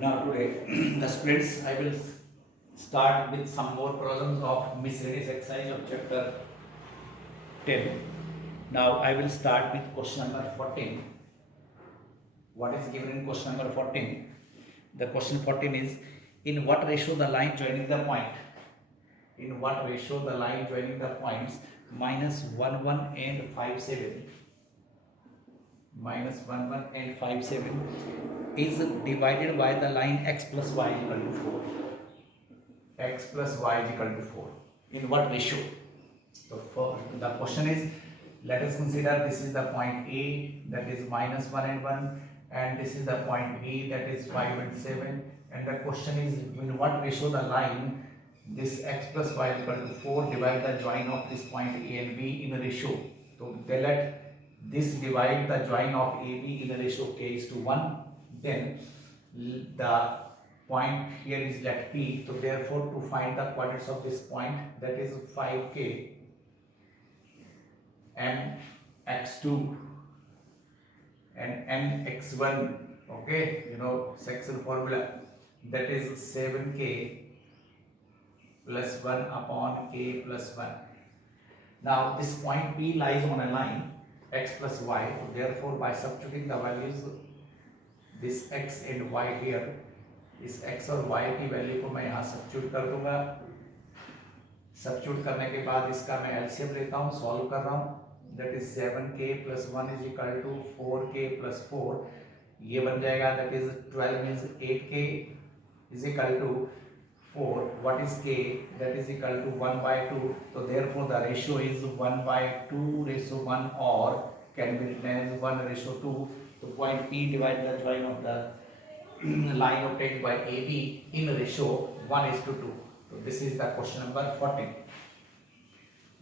Now today, the students, I will start with some more problems of miscellaneous exercise of chapter 10. Now I will start with question number 14. What is given in question number 14? The question 14 is, in what ratio the line joining the point? In what ratio the line joining the points minus 1, 1 and 5, 7 minus 1, 1 and 5, 7 is divided by the line x plus y is equal to 4. X plus y is equal to 4. In what ratio? So the question is, let us consider this is the point A, that is minus 1 and 1, and this is the point B, that is 5 and 7, and the question is, in what ratio the line this x plus y is equal to 4 divide the join of this point A and B in a ratio. So they let this divide the join of AB in a ratio k is to 1. Then the point here is let P. So therefore, to find the coordinates of this point, that is 5k m x2 and n x1. Okay, you know section formula, that is 7k plus 1 upon k plus 1. Now this point P lies on a line x plus y. Therefore, by substituting the values this x and y here, इस x और y की value को मैं यहाँ substitute कर दूंगा. Substitute करने के बाद इसका मैं एलसीएम लेता हूँ, सॉल्व कर रहा हूँ. That is 7k plus 1 is equal to 4k plus 4. ये बन जाएगा, that is 12 means 8k is equal to 4. What is k? That is equal to 1 by 2. So therefore the ratio is 1 by 2 ratio 1, or can be written as 1 ratio 2. So point P divide the join of the line obtained by AB in ratio 1:2. So this is the question number 14.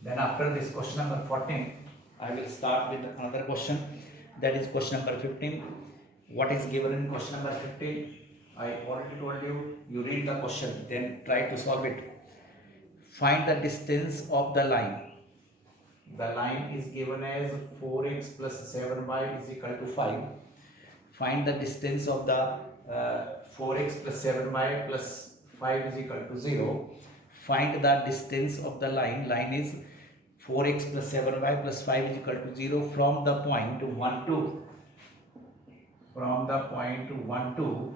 Then after this question number 14, I will start with another question. That is question number 15. What is given in question number 15? I already told you. You read the question, then try to solve it. Find the distance of the line. The line is given as 4x plus 7y is equal to 5. Find the distance of the 4x plus 7y plus 5 is equal to 0. Find the distance of the line. Line is 4x plus 7y plus 5 is equal to 0 from the point 1, 2. From the point 1, 2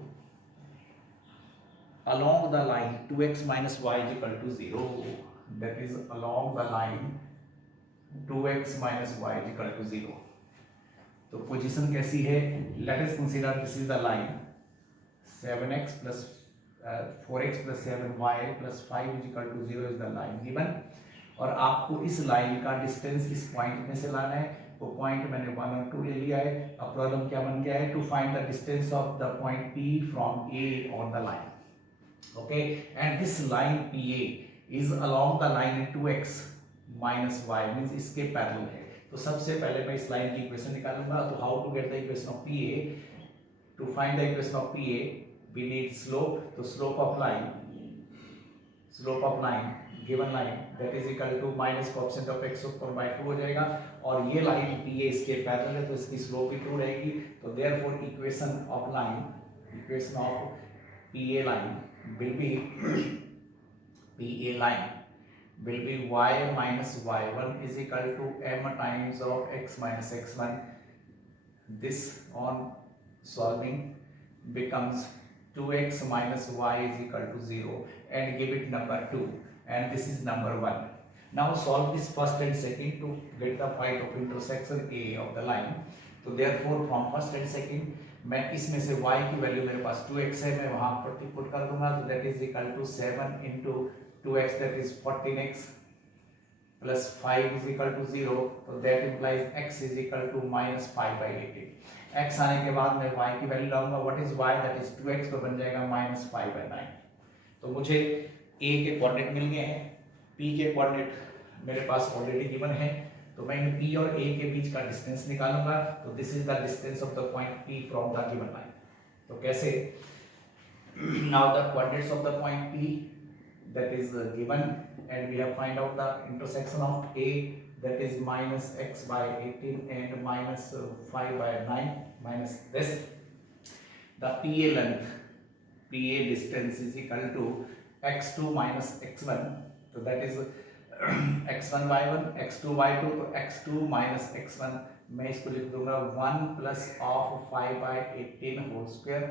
along the line 2x minus y is equal to 0. That is along the line 2x minus y is equal to 0. तो position कैसी है? Late us consider this is the line 7x plus 4x plus 7y plus 5 is equal to 0 is the line given. और आपको इस line का distance इस point में से लाना है. वो पॉइंट मैंने 1 और 2 ले लिया है. अब प्रॉब्लम क्या बन गया है? To find the distance of the point P from A on the line. Okay, and this line PA is along the line 2x minus y, means इसके पैरेलल है. तो सबसे पहले मैं इस लाइन की इक्वेशन निकालूंगा. तो how to get the equation of PA? To find the equation of PA we need slope. तो slope of line given line that is equal to minus coefficient of x ऊपर by 2 हो जाएगा. और ये line PA इसके parallel है, तो इसकी स्लोप भी 2 रहेगी. तो therefore equation of PA line will be PA line will be y minus y1 is equal to m times of x minus x1. This on solving becomes 2x minus y is equal to 0, and give it number 2, and this is number 1. Now solve this first and second to get the point of intersection A of the line. तो therefore from first and second मैं इसमें से y की value मेरे पास 2x है, मैं वहां पर पुट कर दूंगा. तो that is equal to 7 into 2x, that is 14x plus 5 is equal to 0. तो that implies x is equal to minus 5 by 18. x आने के बाद मैं y की वैल्यू लाऊंगा. What is y? That is 2x, तो बन जाएगा minus 5 by 9. तो मुझे a के कोऑर्डिनेट मिल गए हैं, p के कोऑर्डिनेट मेरे पास ऑलरेडी गिवन है. तो मैं P और A के बीच का डिस्टेंस निकालूंगा. तो this is the distance of the point P from the given line. तो कैसे? Now the coordinates of the point P that is given, and we have find out the intersection of A, that is minus x by 18 and minus 5 by 9 minus this. The PA length PA distance is equal to x2 minus x1, तो that is x1 y1 x2 y2, तो x2 minus x1 मैं इसको लिख दूंगा 1 plus of 5/18 whole square,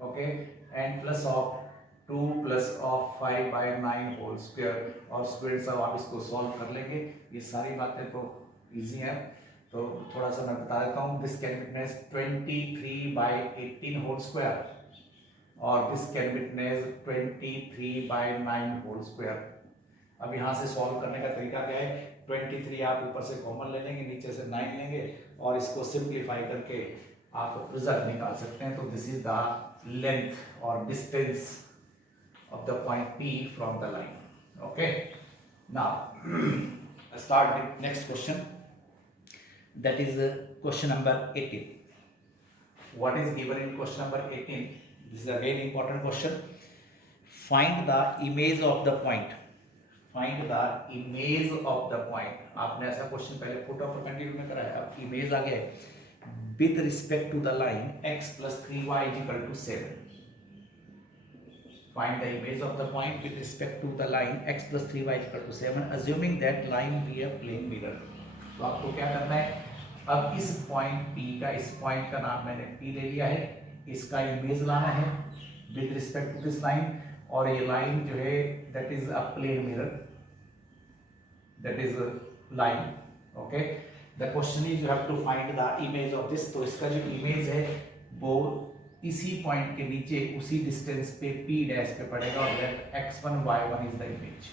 okay, and plus of 2 plus of 5/9 whole square, और square सब आप इसको सॉल्व कर लेंगे। ये सारी बातें तो इजी हैं, तो थोड़ा सा मैं बता देता हूँ। This can witness 23/18 whole square, और this can witness 23/9 whole square. अब यहाँ से सॉल्व करने का तरीका क्या है, 23 आप ऊपर से कॉमन ले लेंगे, नीचे से 9 लेंगे, और इसको सिंप्लीफाई करके आप रिजल्ट निकाल सकते हैं। तो दिस इज द लेंथ और distance of the point P from the line. Okay, now start with next question, that is question number 18। What is given in question number 18? This is a very important question. Find the image of the point, find the image of the point. आपने ऐसा question पहले foot of perpendicular में कराया, अब image आ गया with respect to the line x plus 3y is equal to 7। find the image of the point with respect to the line x plus 3y is equal to 7 assuming that line be a plane mirror। तो आपको क्या करना है, अब इस point P का, इस point का नाम मैंने P ले लिया है, इसका इमेज लाना है with respect to this line, और ये लाइन जो है that is a plane mirror, that is line, okay. The question is you have to find the image of this. तो इसका जो इमेज है वो इसी पॉइंट के नीचे उसी डिस्टेंस पे P डैश पे पड़ेगा, और that x1 y1 is the image.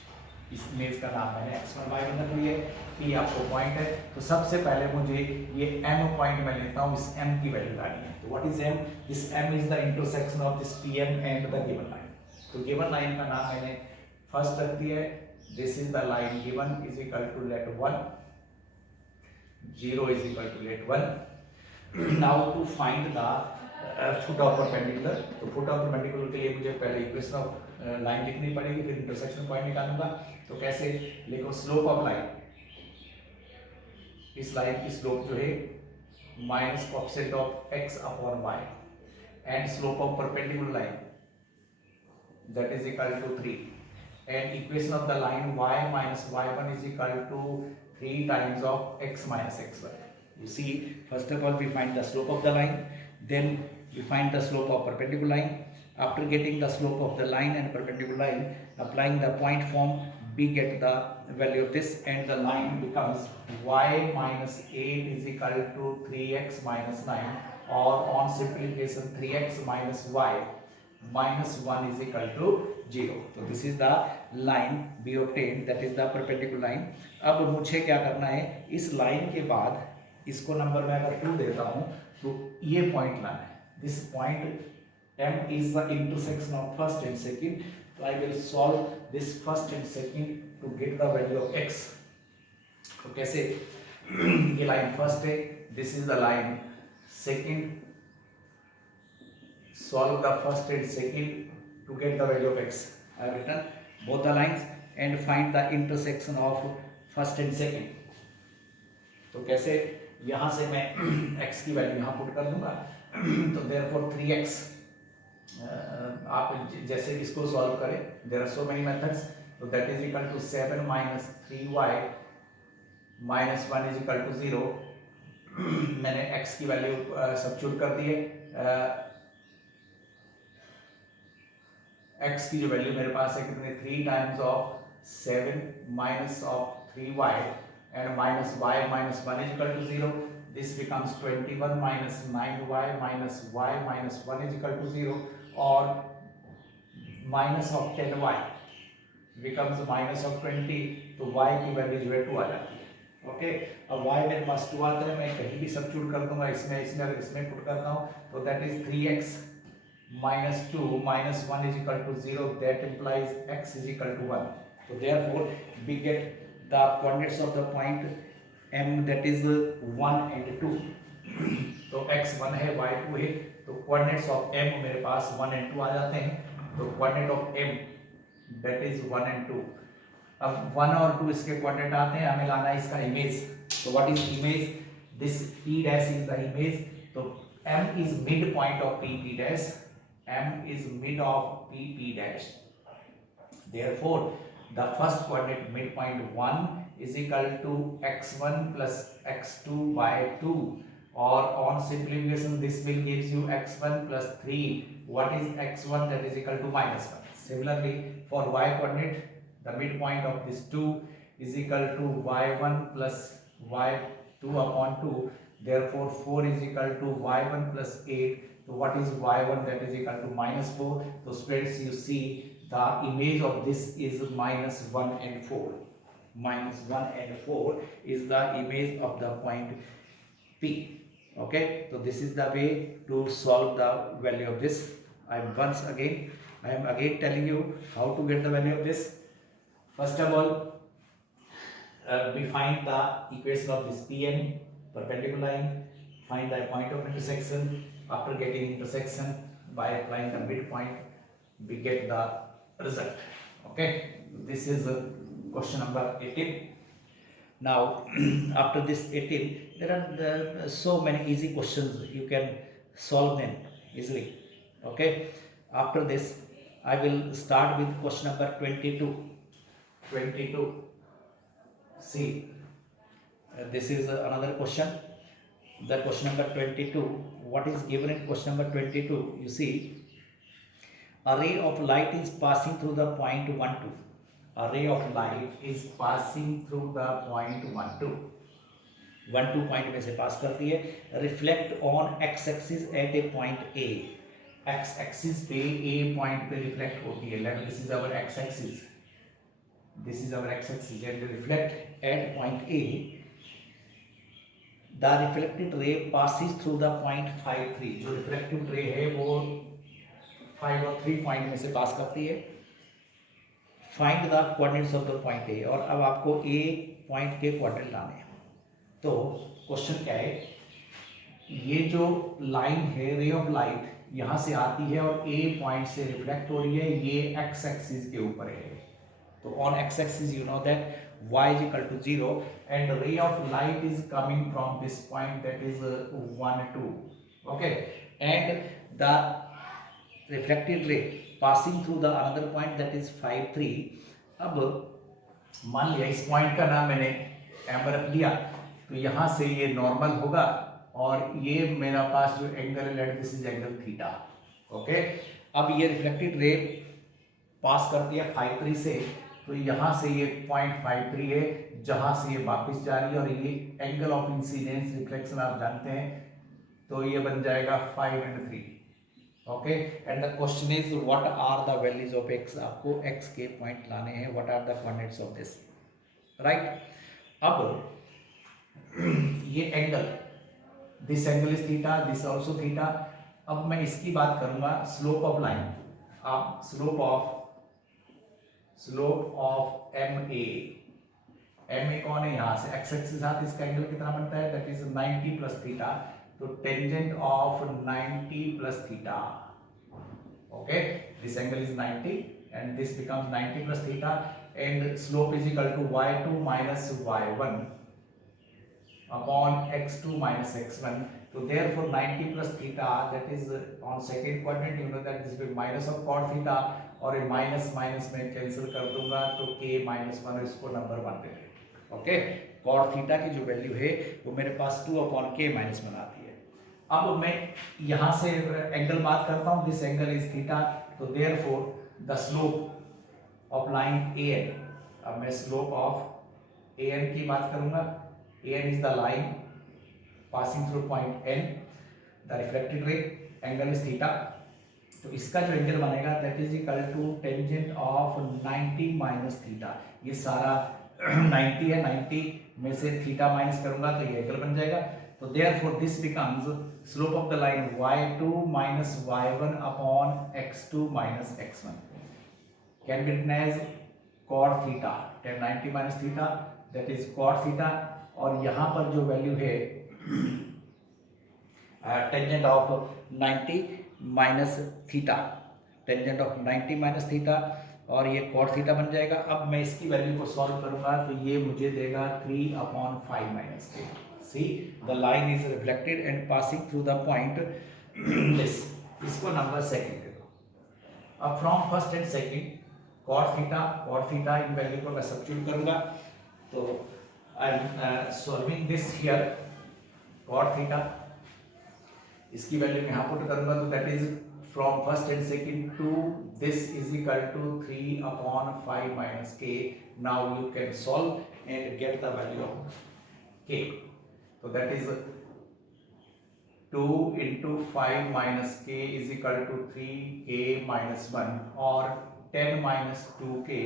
इस इमेज का नाम मैंने x1 y1 रख लिया है, P आपको पॉइंट है। तो सबसे पहले मुझे ये m पॉइंट मैं लेता हूँ, इस m की वैल्यू लानी है। तो what is m? This m is the intersection of this PM and the given line. तो गिवन लाइन का नाम मैंने फर्स्ट रख दिया है, this is the line given is equal to let 1, 0 is equal to let 1। Now to find the foot of perpendicular, तो foot of perpendicular के लिए मुझे पहले इक्वेशन ऑफ लाइन लिखनी पड़ेगी, फिर इंटरसेक्शन पॉइंट निकालूंगा। तो कैसे लिखो, स्लोप ऑफ लाइन, इस लाइन की स्लोप जो है minus coefficient of x upon y, and slope of perpendicular line that is equal to 3, and equation of the line y minus y1 is equal to 3 times of x minus x1। you see, first of all we find the slope of the line, then we find the slope of perpendicular line. After getting the slope of the line and perpendicular line, applying the point form, we get the value of this, and the line becomes y minus 8 is equal to 3x minus 9, or on simplification 3x minus y minus 1 is equal to 0। तो this is the line be obtained, that is the perpendicular line। अब मुझे क्या करना है, इस line के बाद इसको नंबर में अगर 2 देता हूँ तो ये पॉइंट लाना है। This point M is the intersection of first and second, so I will solve this first and second to get the value of x। तो कैसे, ये लाइन फर्स्ट है, this is the line second, solve the first and second to get the value of x। I have written both the lines and find the intersection of first and second। तो कैसे, यहाँ से मैं x की value यहाँ put कर दूंगा, तो therefore 3x, आप जैसे इसको सॉल्व करें, there are so many methods, तो that is equal to 7 minus 3y minus 1 is equal to 0। मैंने x की वैल्यू सब्स्टिट्यूट कर दी है, x की जो वैल्यू मेरे पास है कितने, 3 times of 7 minus of 3y and minus y minus 1 is equal to 0। This becomes 21 minus 9y minus y minus 1 is equal to 0, और minus of 10y becomes minus of 20, तो y की value जो है 2 आ जाती है। ओके, अब y मेरे पास 2 आता है, मैं कहीं भी सब्स्टिट्यूट कर दूंगा, इसमें अगर इसमें पुट करता हूँ तो that is 3x minus 2 minus 1 is equal to 0, that implies x is equal to 1। so therefore we get the coordinates of the point M, that is 1 and 2। तो x 1 है, y 2 है, तो coordinates of M मेरे पास 1 and 2 आ जाते हैं। तो coordinate of M that is 1 and 2। अब 1 और 2 इसके coordinate आते हैं, हमें लाना है इसका इमेज। तो what is image? This P dash is the image। तो M is mid point of P dash M is mid of P dash. Therefore, the first coordinate midpoint 1 is equal to x1 plus x2 by 2, or on simplification this will gives you x1 plus 3. What is x1? That is equal to minus 1. Similarly, for y coordinate, the midpoint of this 2 is equal to y1 plus y2 upon 2. Therefore, 4 is equal to y1 plus 8. So what is y1? That is equal to minus 4. So friends, you see the image of this is minus 1 and 4. Minus 1 and 4 is the image of the point P. Okay, so this is the way to solve the value of this. I am again telling you how to get the value of this. First of all, we find the equation of this PN, perpendicular line, find the point of intersection. After getting intersection by applying the midpoint, we get the result. Okay, this is question number 18. Now after this 18, there are so many easy questions, you can solve them easily. Okay, after this I will start with question number 22. See, this is another question. The question number 22, what is given in question number 22? You see, a ray of light is passing through the point 1, 2. A ray of light is passing through the point 1, 2. 1, 2 point में से pass करती है. Reflect on X axis at a point A. X axis पे a point पे reflect होती है. Let this is our X axis. This is our x-axis and reflect at point A. The reflected ray passes through the point 5, 3. जो reflected ray है वो 5 और 3 point में से पास करती है. Find the coordinates of the point A. और अब आपको A पॉइंट के कोऑर्डिनेट लाने हैं. तो क्वेश्चन क्या है, ये जो लाइन है रे ऑफ लाइट यहाँ से आती है और A पॉइंट से रिफ्लेक्ट हो रही है. ये एक्स एक्सिस के ऊपर है. So on x-axis you know that y is equal to 0 and ray of light is coming from this point, that is 1, 2. Okay, and the reflected ray passing through the another point, that is 5, 3. अब मान लिया इस point का नाम मैंने m रख दिया, तो यहाँ से ये नॉर्मल होगा और ये मेरा पास जो एंगल है, let this is angle theta. Okay, अब ये रिफ्लेक्टेड रे पास करती है 5, 3 से, तो यहाँ से ये 0.53 है जहाँ से ये वापस जा रही है, और ये एंगल ऑफ इंसिडेंस रिफ्लेक्शन आप जानते हैं, तो ये बन जाएगा 5 and 3. Okay, and the question is what are the values of x. आपको x के पॉइंट लाने हैं. What are the coordinates of this, right. अब ये angle, this angle is theta, this also theta. अब मैं इसकी बात करूंगा स्लोप ऑफ लाइन. आप स्लोप ऑफ MA कौन है, यहाँ से x एक्सिस के साथ इसका एंगल कितना बनता है, दैट इज 90 प्लस थीटा. तो tangent of 90 plus theta. Okay, this angle is 90 and this becomes 90 plus theta and slope is equal to y2 minus y1 upon x2 minus x1. So therefore 90 plus theta, that is on second quadrant, you know that this will minus of cot theta, और ये minus minus में cancel कर दूंगा तो k minus 1, इसको number 1 दे दें. Okay, cot theta की जो वैल्यू है वो मेरे पास 2 अपॉन k माइनस 1 आती है. अब मैं यहाँ से एंगल बात करता हूँ, दिस एंगल इज थीटा. तो therefore the slope of line AN, अब मैं स्लोप ऑफ AN की बात करूँगा. AN is the line passing through point N, the reflected ray, angle is theta. तो इसका जो एंगल बनेगा that is equal to tangent of 90 minus theta. ये सारा 90 है, 90 में से थीटा माइनस करूंगा तो ये एंगल बन जाएगा. तो therefore this becomes slope of the line y2 minus y1 upon x2 minus x1 can be written as cot theta. tan 90 minus theta, that is cot theta. और यहाँ पर जो वैल्यू है tangent of 90 minus theta, tangent of 90 minus theta, और ये cot theta बन जाएगा. अब मैं इसकी वैल्यू को सॉल्व करूंगा तो ये मुझे देगा 3 upon 5 minus k. See, the line is reflected and passing through the point this. इसको नंबर सेकंड दे दो. अब from first and second cot theta इन वैल्यू को मैं सब्स्टिट्यूट करूंगा, तो I am solving this here cot theta, इसकी वैल्यू मैं यहाँ पुट करूंगा, तो that is from first and second to this is equal to 3/5 minus k. Now you can solve and get the value of k. So that is 2 into 5 minus k is equal to 3k minus 1, or 10 minus 2k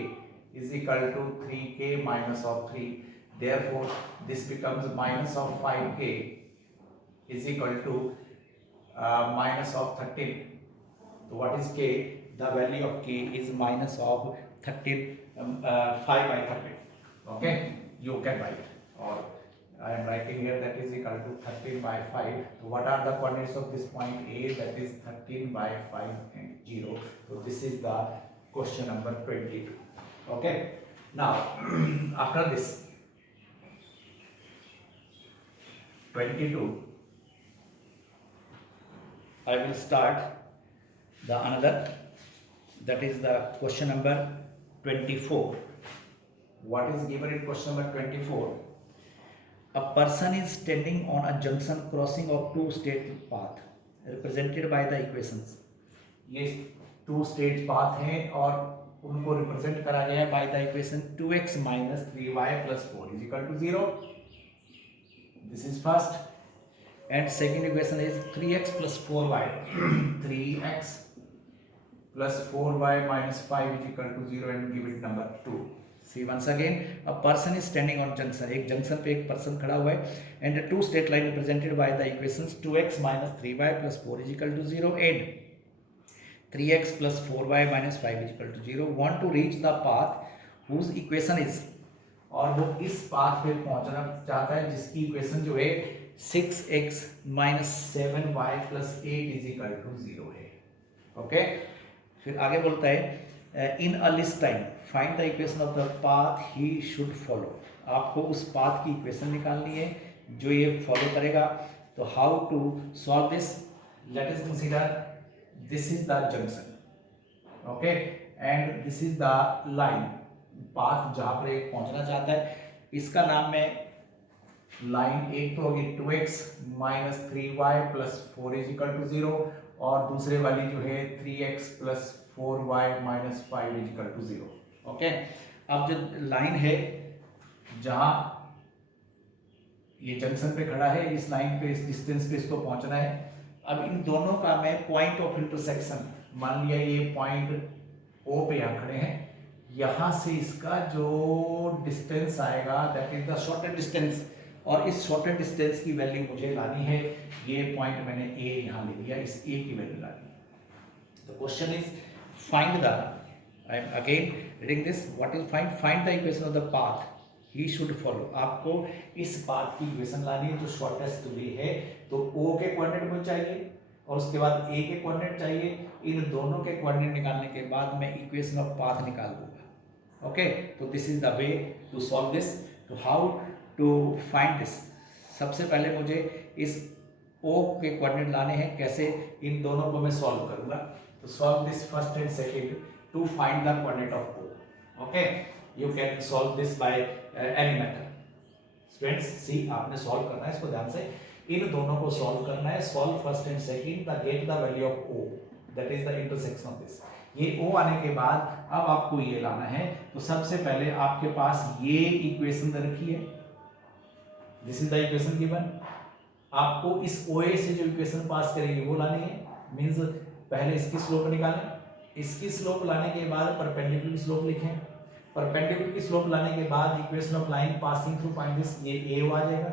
is equal to 3k minus of 3. Therefore, this becomes minus of 5k is equal to minus of 13. So what is k? The value of k is minus of 13, 5 by 13. Okay, you can write, or I am writing here that is equal to 13 by 5. So what are the coordinates of this point A? That is 13 by 5 and 0. So this is the question number 22. Okay, now after this 22, I will start the another, that is the question number 24. What is given in question number 24? A person is standing on a junction crossing of two straight path represented by the equations. ये two straight path हैं और उनको represent करा गया है by the equation 2x minus 3y plus 4 is equal to 0. This is first, and second equation is 3x plus 4y 3x plus 4y minus 5 is equal to 0, and give it number 2. See once again, a person is standing on junction, एक junction पे एक person खड़ा हुआ है, and the two straight line represented by the equations 2x minus 3y plus 4 is equal to 0 and 3x plus 4y minus 5 is equal to 0. Want to reach the path whose equation is, और वो इस path पे पहुंचना चाहता है जिसकी equation जो है 6x minus 7y plus 8 is equal to 0 है. Okay, फिर आगे बोलता है in a least time find the equation of the path he should follow. आपको उस पाथ की इक्वेशन निकालनी है जो ये फॉलो करेगा. तो how to solve this? Let us consider this is the junction, okay, and this is the line, path जहाँ पर एक पहुँचना चाहता है. इसका नाम मैं लाइन एक तो होगी 2x minus 3y plus 4 is equal to 0, और दूसरे वाली जो है 3x plus 4y minus 5 is equal to 0. Okay, अब जो लाइन है जहाँ ये जंक्शन पे खड़ा है, इस लाइन पे इस डिस्टेंस पे इसको पहुंचना है. अब इन दोनों का मैं पॉइंट ऑफ इंटरसेक्शन, मान लिया ये पॉइंट O पे यहाँ खड़े हैं, यहाँ से इसका जो डिस्टेंस आएगा that is the shortest distance, और इस शॉर्टेस्ट डिस्टेंस की वैल्यू मुझे लानी है. ये पॉइंट मैंने A यहाँ ले लिया, इस A की वैल्यू लानी है. The question is find the, I am again reading this, what is find the equation of the path he should follow. आपको इस पाथ की इक्वेशन लानी है जो शॉर्टेस्ट वे है. तो O के कोऑर्डिनेट मुझे चाहिए और उसके बाद A के कोऑर्डिनेट चाहिए. इन दोनों के कोऑर्डिनेट निकालने के बाद मैं इक्वेशन ऑफ पाथ निकाल दूंगा. ओके, तो this is the way to solve this. तो हाउ टू फाइंड दिस? सबसे पहले मुझे इस O के कोऑर्डिनेट लाने हैं. कैसे? इन दोनों को मैं सॉल्व करूंगा. तो solve this first and second to find the coordinate of O. Okay, you can solve this by any method. Students see, आपने सॉल्व करना है इसको ध्यान से. इन दोनों को सॉल्व करना है. Solve first and second, the get the value of O, that is the intersection of this. ये O आने के बाद अब आपको ये लाना है. तो सबसे पहले आपके पास ये इक्वेशन रखी है, this is the equation given. आपको इस OA से जो इक्वेशन पास करेंगे वो लानी है. मींस पहले इसकी स्लोप निकालें, इसकी स्लोप लाने के बाद परपेंडिकुलर की स्लोप लिखें. परपेंडिकुलर की स्लोप लाने के बाद equation of line passing through point this, ये AO आ जाएगा.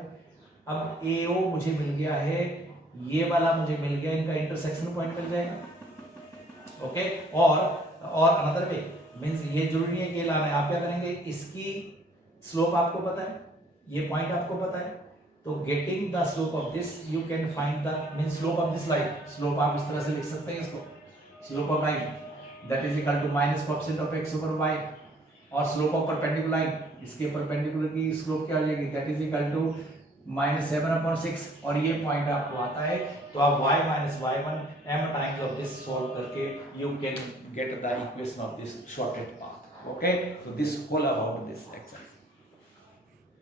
अब AO मुझे मिल गया है, ये वाला मुझे मिल गया, इनका इंटरसेक्शन पॉइंट मिल जाएगा. ओके, और अनदर वे मींस ये जरूरी नहीं है कि लाना है. आप क्या करेंगे, इसकी स्लोप आपको पता है, ये पॉइंट आपको पता है. तो getting the slope of this you can find the means slope of this line. Slope आप इस तरह से लिख सकते हैं इसको, slope of line that is equal to minus coefficient of x over y, और स्लोप ऑफ परपेंडिकुलर लाइन, इसके परपेंडिकुलर की स्लोप क्या हो जाएगी, दैट इज इक्वल टू -7/6 और ये पॉइंट आपको आता है, तो आप y minus y1 m times of this solve करके you can get the equation of this shortcut path. Okay, so this whole about this exercise.